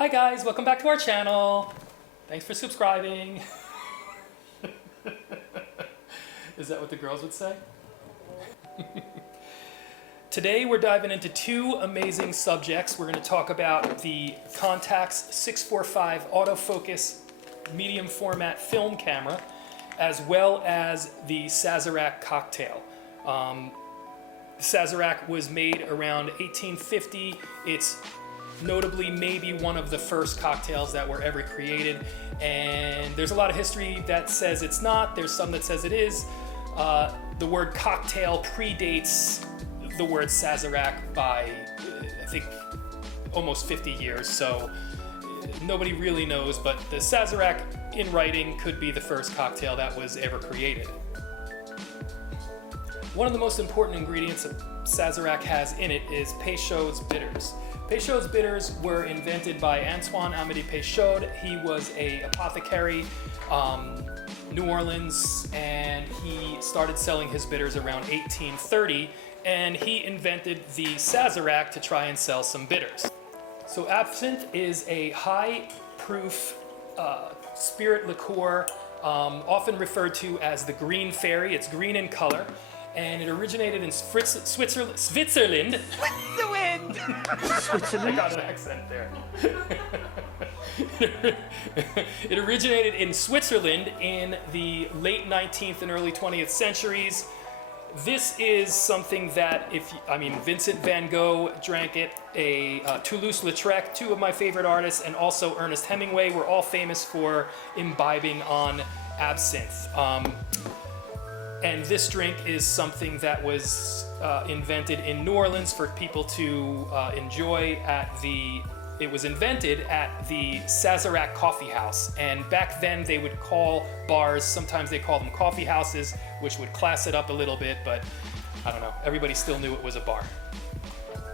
Hi guys, welcome back to our channel. Thanks for subscribing. Is that what the girls would say? Today we're diving into two amazing subjects. We're going to talk about the Contax 645 autofocus medium format film camera, as well as the Sazerac cocktail. Sazerac was made around 1850. It's notably maybe one of the first cocktails that were ever created, and there's a lot of history that says it's not. There's some that says it is. The word cocktail predates the word Sazerac by I think almost 50 years, so nobody really knows, but the Sazerac in writing could be the first cocktail that was ever created. One of the most important ingredients that Sazerac has in it is Peychaud's bitters. Peychaud's bitters were invented by Antoine Amédée Peychaud. He was an apothecary, New Orleans, and he started selling his bitters around 1830, and he invented the Sazerac to try and sell some bitters. So absinthe is a high-proof spirit liqueur, often referred to as the green fairy. It's green in color, and it originated in Switzerland. Switzerland! I got an accent there. It originated in Switzerland in the late 19th and early 20th centuries. This is something that, Vincent van Gogh drank it, Toulouse-Lautrec, two of my favorite artists, and also Ernest Hemingway were all famous for imbibing on absinthe. And this drink is something that was invented in New Orleans for people to enjoy it was invented at the Sazerac Coffee House. And back then they would call bars, sometimes they called them coffee houses, which would class it up a little bit, but I don't know, everybody still knew it was a bar.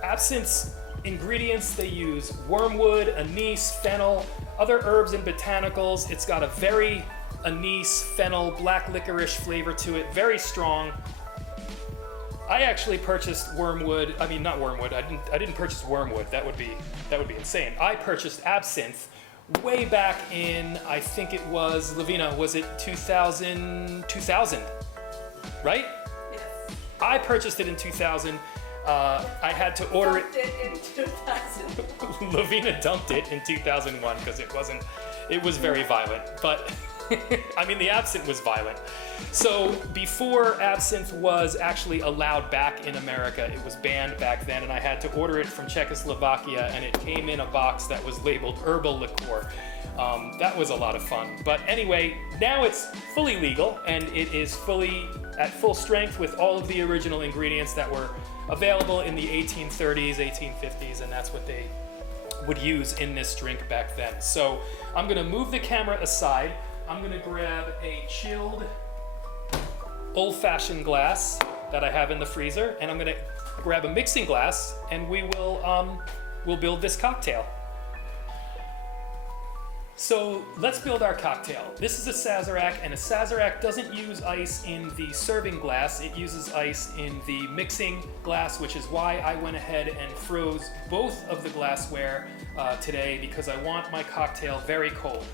Absinthe's ingredients, they use wormwood, anise, fennel, other herbs and botanicals. It's got a very anise, fennel, black licorice flavor to it, very strong. I actually purchased wormwood. Not wormwood. I didn't purchase wormwood. That would be insane. I purchased absinthe way back in, I think it was, Lavina, was it 2000, right? Yes. I purchased it in 2000. I had to order it in 2000. Lavina dumped it in 2001 because it was very violent, but the absinthe was violent. So before absinthe was actually allowed back in America, it was banned back then, and I had to order it from Czechoslovakia, and it came in a box that was labeled herbal liqueur. That was a lot of fun. But anyway, now it's fully legal, and it is at full strength with all of the original ingredients that were available in the 1830s, 1850s, and that's what they would use in this drink back then. So I'm gonna move the camera aside. I'm gonna grab a chilled old-fashioned glass that I have in the freezer, and I'm gonna grab a mixing glass, and we'll build this cocktail. So let's build our cocktail. This is a Sazerac, and a Sazerac doesn't use ice in the serving glass. It uses ice in the mixing glass, which is why I went ahead and froze both of the glassware today, because I want my cocktail very cold.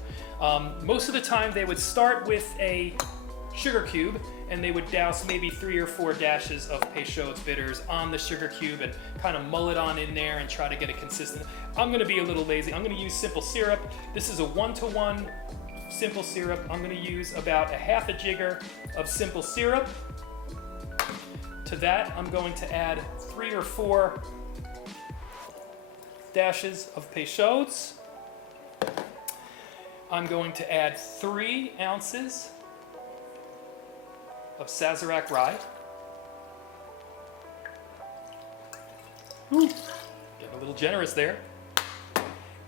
Most of the time they would start with a sugar cube, and they would douse maybe 3 or 4 dashes of Peychaud's bitters on the sugar cube and kind of mull it on in there and try to get it consistent. I'm going to be a little lazy. I'm going to use simple syrup. This is a 1-to-1 simple syrup. I'm going to use about a half a jigger of simple syrup. To that, I'm going to add 3 or 4 dashes of Peychaud's. I'm going to add 3 ounces of Sazerac Rye. Getting a little generous there.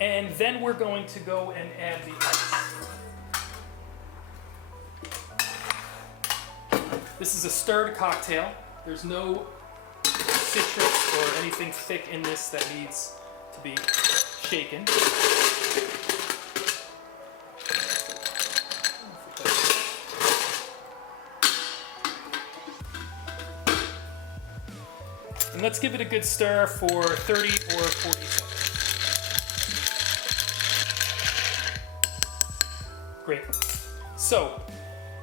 And then we're going to go and add the ice. This is a stirred cocktail. There's no citrus or anything thick in this that needs to be shaken. And let's give it a good stir for 30 or 40 seconds. Great. So,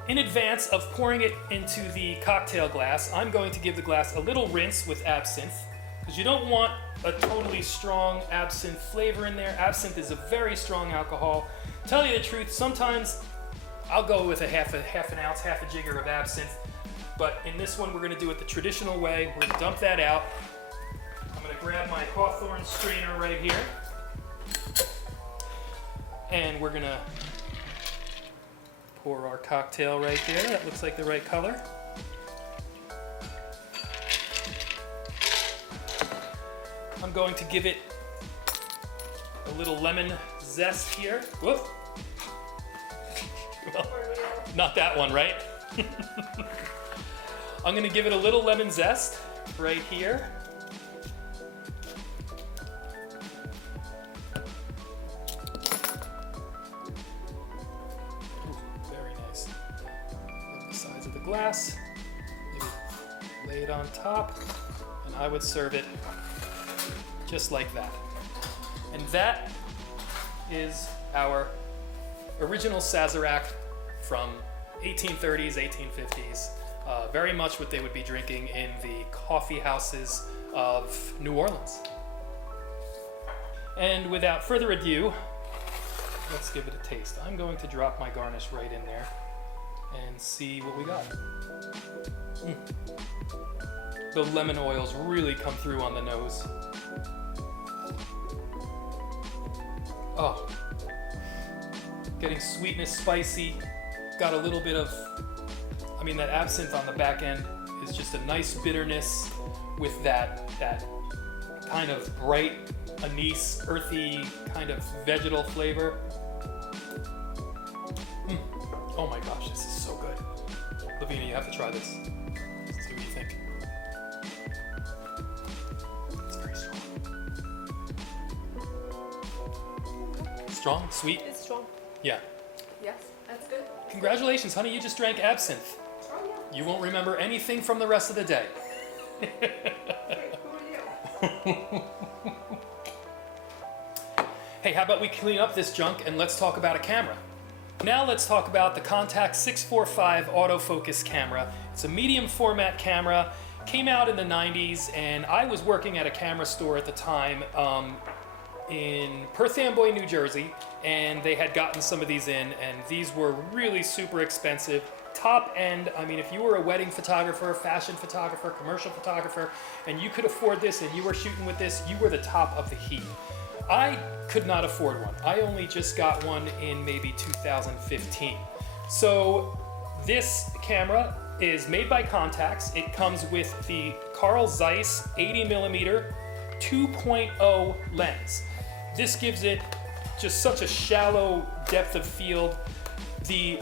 in advance of pouring it into the cocktail glass, I'm going to give the glass a little rinse with absinthe, because you don't want a totally strong absinthe flavor in there. Absinthe is a very strong alcohol. Tell you the truth, sometimes I'll go with a half an ounce, half a jigger of absinthe, but in this one we're going to do it the traditional way. We're going to dump that out. I'm going to grab my Hawthorne strainer right here, and we're going to pour our cocktail right there. That looks like the right color. I'm going to give it a little lemon zest here. Whoop. Well, not that one, right? I'm going to give it a little lemon zest right here. Ooh, very nice. Get the size of the glass. Maybe lay it on top, and I would serve it just like that. And that is our original Sazerac from 1830s, 1850s. Very much what they would be drinking in the coffee houses of New Orleans. And without further ado, let's give it a taste. I'm going to drop my Garnish right in there and see what we got. The lemon oils really come through on the nose. Oh, getting sweetness, spicy, got a little bit of, that absinthe on the back end is just a nice bitterness with that kind of bright, anise, earthy, kind of vegetal flavor. Oh my gosh, this is so good. Lavina, you have to try this. Let's see what you think. It's very strong. Strong? Sweet? It's strong. Yeah. Yes, that's good. Congratulations, honey, you just drank absinthe. Oh, yeah. You won't remember anything from the rest of the day. Wait, who are you? Hey, how about we clean up this junk and let's talk about a camera. Now let's talk about the Contax 645 autofocus camera. It's a medium format camera, came out in the 90s, and I was working at a camera store at the time in Perth Amboy, New Jersey, and they had gotten some of these in, and these were really super expensive. Top end, if you were a wedding photographer, fashion photographer, commercial photographer, and you could afford this and you were shooting with this, you were the top of the heap. I could not afford one. I only just got one in maybe 2015. So this camera is made by Contax. It comes with the Carl Zeiss 80mm 2.0 lens. This gives it just such a shallow depth of field. The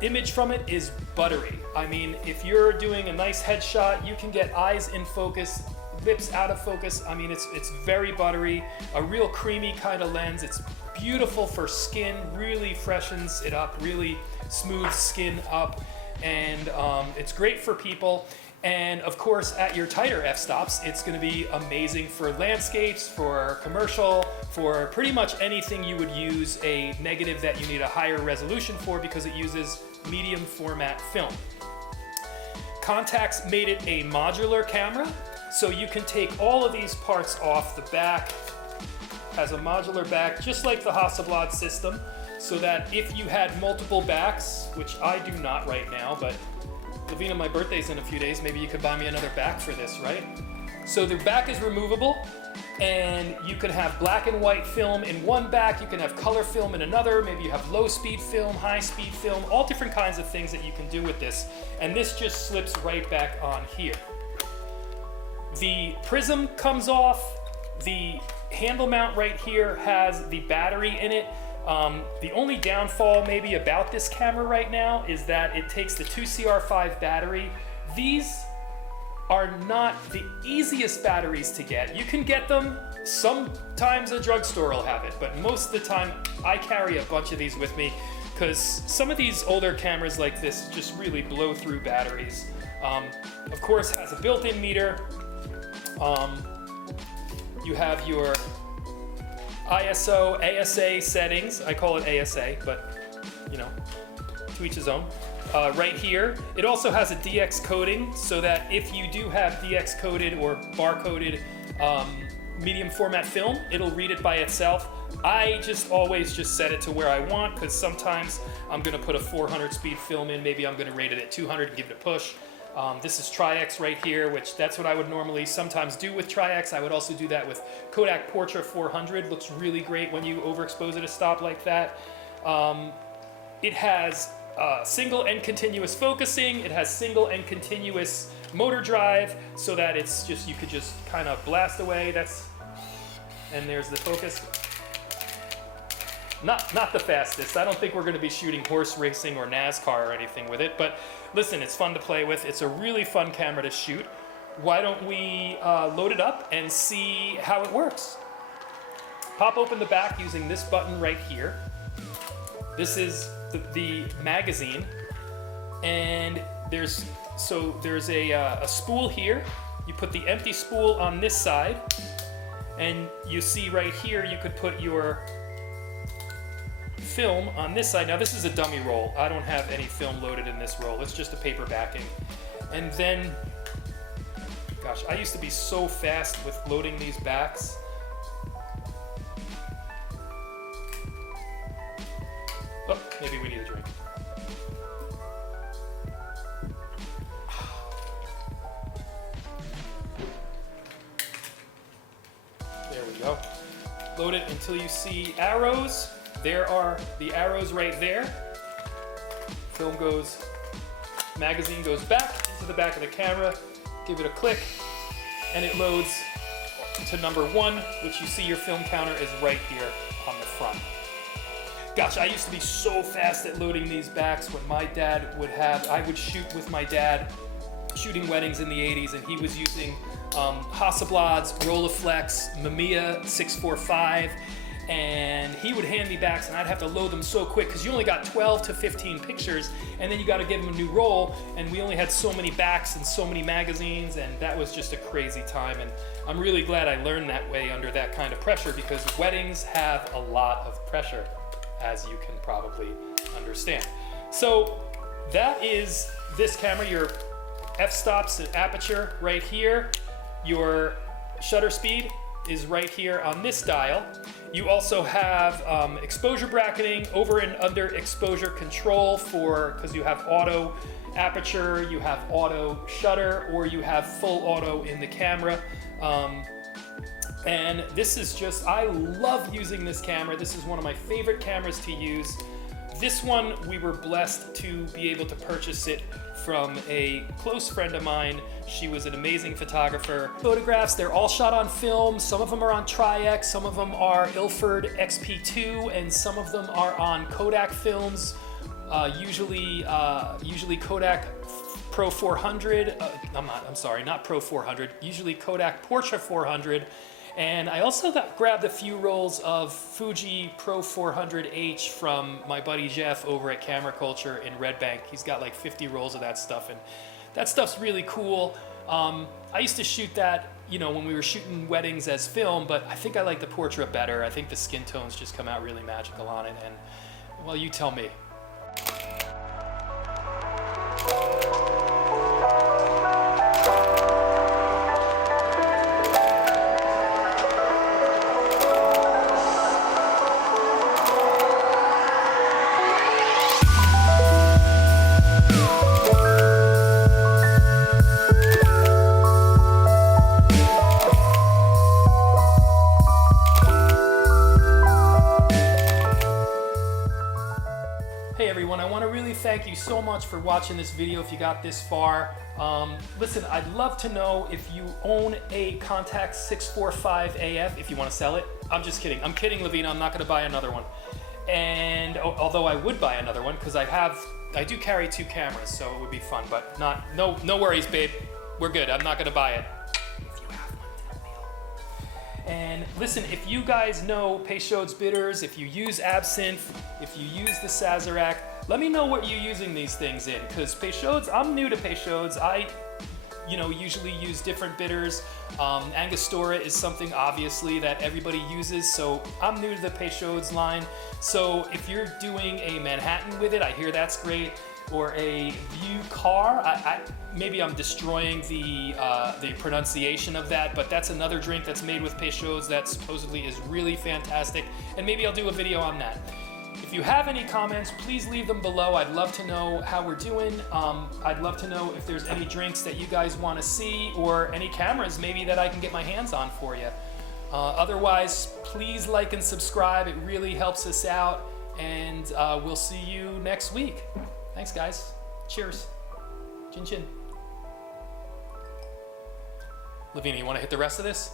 image from it is buttery. If you're doing a nice headshot, you can get eyes in focus, lips out of focus. It's very buttery, a real creamy kind of lens. It's beautiful for skin, really freshens it up, really smooths skin up, and it's great for people. And of course, at your tighter f-stops, it's going to be amazing for landscapes, for commercial, for pretty much anything you would use a negative that you need a higher resolution for, because it uses medium format film. Contax made it a modular camera, so you can take all of these parts off. The back has a modular back, just like the Hasselblad system, so that if you had multiple backs, which I do not right now, but Lavina, my birthday's in a few days, maybe you could buy me another back for this, right? So the back is removable, and you can have black and white film in one back, you can have color film in another, maybe you have low speed film, high speed film, all different kinds of things that you can do with this, and this just slips right back on here. The prism comes off, the handle mount right here has the battery in it. The only downfall maybe about this camera right now is that it takes the 2CR5 battery. These are not the easiest batteries to get. You can get them, sometimes a drugstore will have it, but most of the time I carry a bunch of these with me because some of these older cameras like this just really blow through batteries. Of course, it has a built-in meter. You have your ISO, ASA settings. I call it ASA, but you know, to each his own. Right here, it also has a DX coding, so that if you do have DX coded or bar-coded medium format film, it'll read it by itself. I just always just set it to where I want, because sometimes I'm gonna put a 400 speed film in, maybe I'm gonna rate it at 200 and give it a push. This is Tri-X right here, which that's what I would normally sometimes do with Tri-X. I would also do that with Kodak Portra 400. Looks really great when you overexpose at a stop like that. It has single and continuous focusing. It has single and continuous motor drive, so that it's just, you could just kind of blast away. And there's the focus. Not the fastest. I don't think we're going to be shooting horse racing or NASCAR or anything with it, but listen, it's fun to play with. It's a really fun camera to shoot. Why don't we load it up and see how it works? Pop open the back using this button right here. This is the magazine, and there's a spool here. You put the empty spool on this side, and you see right here you could put your film on this side. Now this is a dummy roll. I don't have any film loaded in this roll. It's just a paper backing. And then, gosh, I used to be so fast with loading these backs. Oh, maybe we need a drink. There we go. Load it until you see arrows. There are the arrows right there. Film goes, magazine goes back into the back of the camera. Give it a click, and it loads to number 1, which you see your film counter is right here on the front. Gosh, I used to be so fast at loading these backs. When my dad would have, I would shoot with my dad, shooting weddings in the 80s, and he was using Hasselblad's Rolleiflex Mamiya 645, and he would hand me backs, and I'd have to load them so quick, because you only got 12 to 15 pictures, and then you got to give them a new roll, and we only had so many backs and so many magazines, and that was just a crazy time. And I'm really glad I learned that way under that kind of pressure, because weddings have a lot of pressure, as you can probably understand. So that is this camera, your f-stops and aperture right here. Your shutter speed is right here on this dial. You also have exposure bracketing, over and under exposure control because you have auto aperture, you have auto shutter, or you have full auto in the camera. And this is just, I love using this camera. This is one of my favorite cameras to use. This one, we were blessed to be able to purchase it from a close friend of mine. She was an amazing photographer. Photographs, they're all shot on film. Some of them are on Tri-X, some of them are Ilford XP2, and some of them are on Kodak films. Usually Kodak Pro 400. Not Pro 400. Usually Kodak Portra 400. And I also grabbed a few rolls of Fuji Pro 400H from my buddy Jeff over at Camera Culture in Red Bank. He's got like 50 rolls of that stuff, and that stuff's really cool. I used to shoot that, when we were shooting weddings as film, but I think I like the Portra better. I think the skin tones just come out really magical on it, and, well, you tell me. Hey everyone, I want to really thank you so much for watching this video if you got this far. Listen, I'd love to know if you own a Contax 645 AF, if you want to sell it. I'm just kidding. I'm kidding, Lavina. I'm not going to buy another one. And although I would buy another one, because I do carry 2 cameras, so it would be fun, but no worries, babe. We're good. I'm not going to buy it. If you have one, tell me. And listen, if you guys know Peychaud's bitters, if you use absinthe, if you use the Sazerac, let me know what you're using these things in, because Peychaud's, I'm new to Peychaud's. usually use different bitters. Angostura is something obviously that everybody uses, so I'm new to the Peychaud's line. So if you're doing a Manhattan with it, I hear that's great, or a Vieux Carre. Maybe I'm destroying the pronunciation of that, but that's another drink that's made with Peychaud's that supposedly is really fantastic, and maybe I'll do a video on that. If you have any comments, please leave them below. I'd love to know how we're doing. I'd love to know if there's any drinks that you guys want to see, or any cameras maybe that I can get my hands on for you. Otherwise, please like and subscribe. It really helps us out, and we'll see you next week. Thanks, guys. Cheers. Chin chin. Lavina, you want to hit the rest of this?